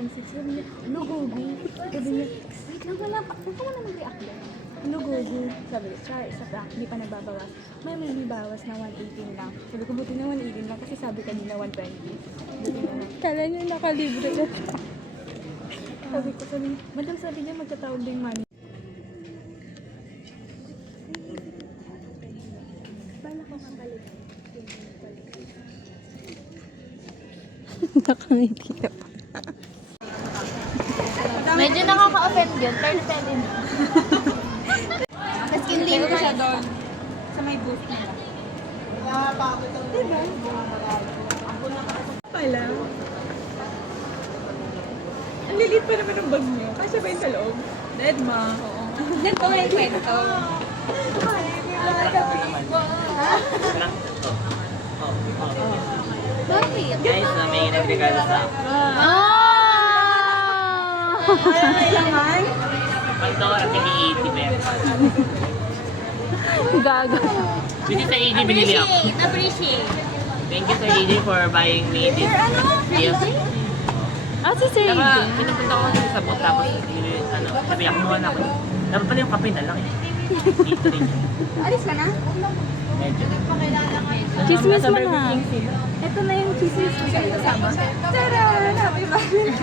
1.6. Sabi niya, ano, gogo? Sabi niya, wait lang, wala pa. Huwag ka muna mag-react lang. Ano, gogo? Sabi niya, char, isa pa, hindi pa nagbabawas. May bawas na 118 lang. Sabi ko, buti na 118 lang kasi sabi kanina 120. Buti na. Kala niya nakalibre na. Sabi ko, madam sabi niya magtatawag din money. Bala ko mabalikan. Nakangiti na pa. Medyo nakaka-offend yun, pero pwede na. Tapos kinlink ko siya doon. Sa may booth nila. Diba? Pala. Ang lilit pa naman ng bag niyo. Kasya ba yung sa loob? Dead ma. Oo. Dead ko may kwento. Bakit? Guys, may nagregalo sa akin. Ay, naman. Pandora, kasi 80 pesos. Gaga. This is sa AD binili ako. Appreciate. Thank you sa AD for buying me this gift. Ah, si Sir Saka, Eden. pinupunta ko kasi sa bot, tapos sabi ako, kumuha na ako. Dapat pala yung kape na lang eh. Dito rin. Alis ka na? Medyo. Chismis mo na. Ito na yung chismis mo sa'yo kasama. Tara! Happy Valentine's!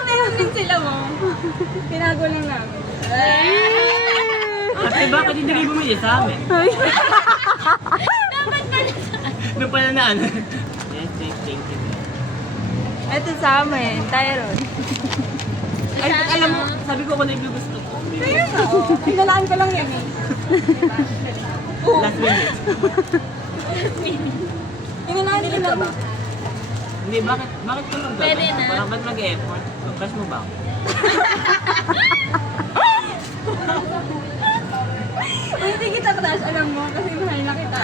Meron din sila mo. Tinago lang namin. Kasi bakit hindi kayo bumili sa amin? Ano pala na ano? Yes, thank you. Ito sa amin, Tyron. Ay, alam mo, sabi ko na yung gusto ko. Ayun na, oh. Hinalaan ko lang yan eh. Last minute. Hinalaan ko lang. Hindi, bakit ka mag-gagawin? Pwede na. Parang ba't mag-effort? Crush mo ba ako? Uy, hindi kita crush, alam mo, kasi mahal na kita.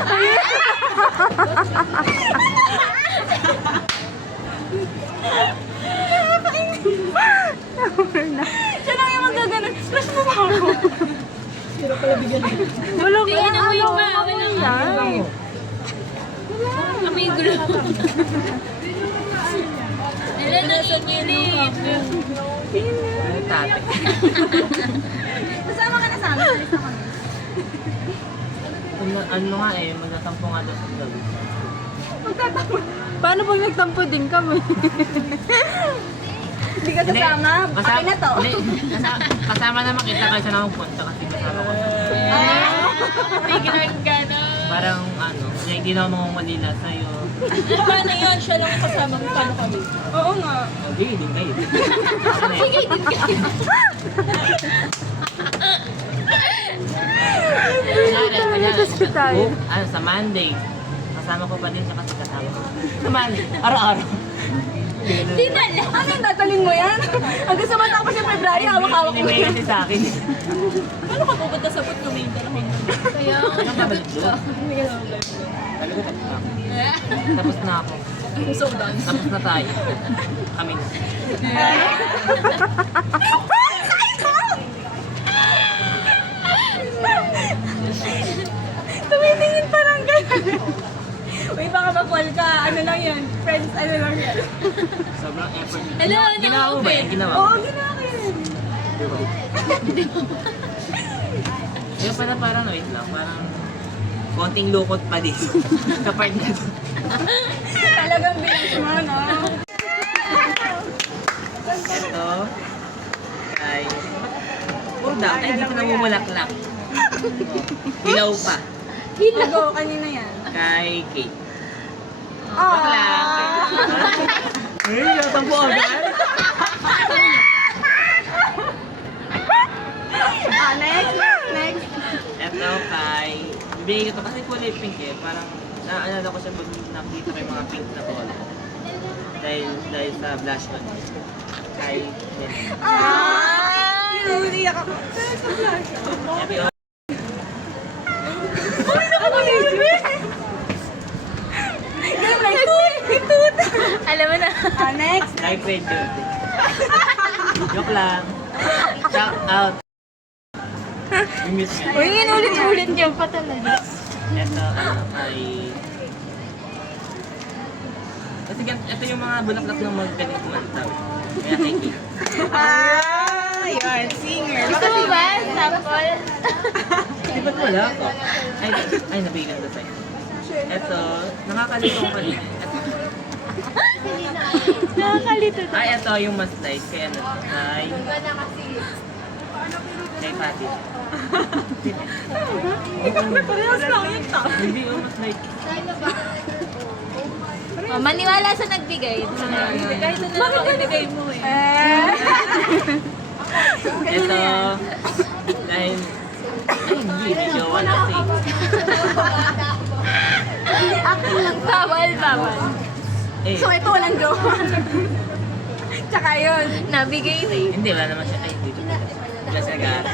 Siya lang yung magaganon. Crush mo ba ako? Wala ka. Tingnan mo yung bawi lang. Kami gulo. Nila nangingilit. Ano tate? Masama ka na sa amin. Alis na kami. Ano nga eh, magtatampo nga daw sa gabi. Magtatampo. Paano pag nagtampo din kami? Hindi ka sasama? Akin na to. Kasama naman kita kasi na punta kasi kasama ko. Biglang gano'n. Parang ano, hindi na ako mangungalila sa'yo. Paano yun? Siya lang ang kasama mo. Paano kami? Oo nga. Okay, din kayo. Sige, din kayo. Kunyari, ano, sa Monday, kasama ko pa din siya kasi kasama ko. Sa Monday, araw-araw. Di na lang. Ano yung tatalin mo yan? Ang gusto matapos yung February, hawak-hawak mo May yan. kasi sa akin. Paano ka pupunta sa bot kung may dalawang kaya Ano nabalik doon? Talaga tapos na ako. Tapos na ako. so done. Tapos na tayo. Kami na. Tumitingin parang gano'n. Uy, baka ma-call ka. Ano lang yan? Friends, ano lang yan? Sobrang effort. Hello, Ginawa mo ba yan? Ginawa mo? Oo, ginawa ko yun. Kaya pala parang, wait lang, parang konting lukot pa din. Sa part na to. Talagang bilis mo, no? Ito, kay... Puro daw, ay, dito namumulaklak. Hilaw pa. Hilago, kanina yan. Kay Kate. Aww. Bakla. Ay, natampo agad. Next. Ito kay... Bibigay ko to kasi kulay pink eh. Parang naaalala ko siya pag nakita ko yung mga pink na bola. Dahil sa blush on. Kay... Inuuliyak ako. Happy Alam mo na. Next. Live radio. Joke lang. Shout out. We miss you. Uy, inulit-ulit niyo pa talaga. Ito, ano, kay Kasi ito yung mga bulaklak ng magaling kumanta. Kaya thank you. Yun, singer. Gusto mo ba? Sample? Di ba't wala ako? Ay, nabigyan ko sa'yo. Ito, nakakalito ko kanina. Nakakalito. Ay, ito yung mas light. Kaya ano, ay... Kay Fatih. Parehas lang yun ta. Hindi, yung mas light. Oh, maniwala sa nagbigay. Kahit ano lang ang ibigay mo eh. Ito, dahil... Ay, hindi. Jowa na kasi. Bawal. Eh, So, ito walang jowa. Tsaka yun. Nabigay na eh. hindi, wala naman siya. Ay, dito. Just agara.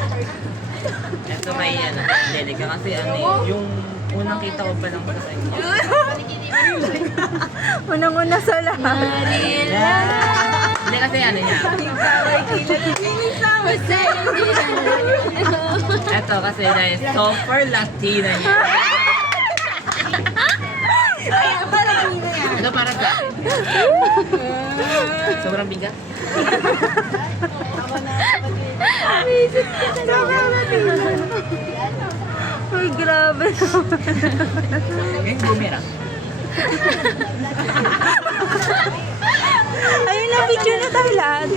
Ito may ano, Angelica. Kasi ano yung unang kita ko pa lang sa kanya. Unang-una sa lahat. Marila. Hindi kasi ano niya. Ito kasi dahil super Latina niya. Ito para sa akin. Sobrang bigat. Ay, grabe. Ngayon, bumira. Ayun na, picture na tayo lahat.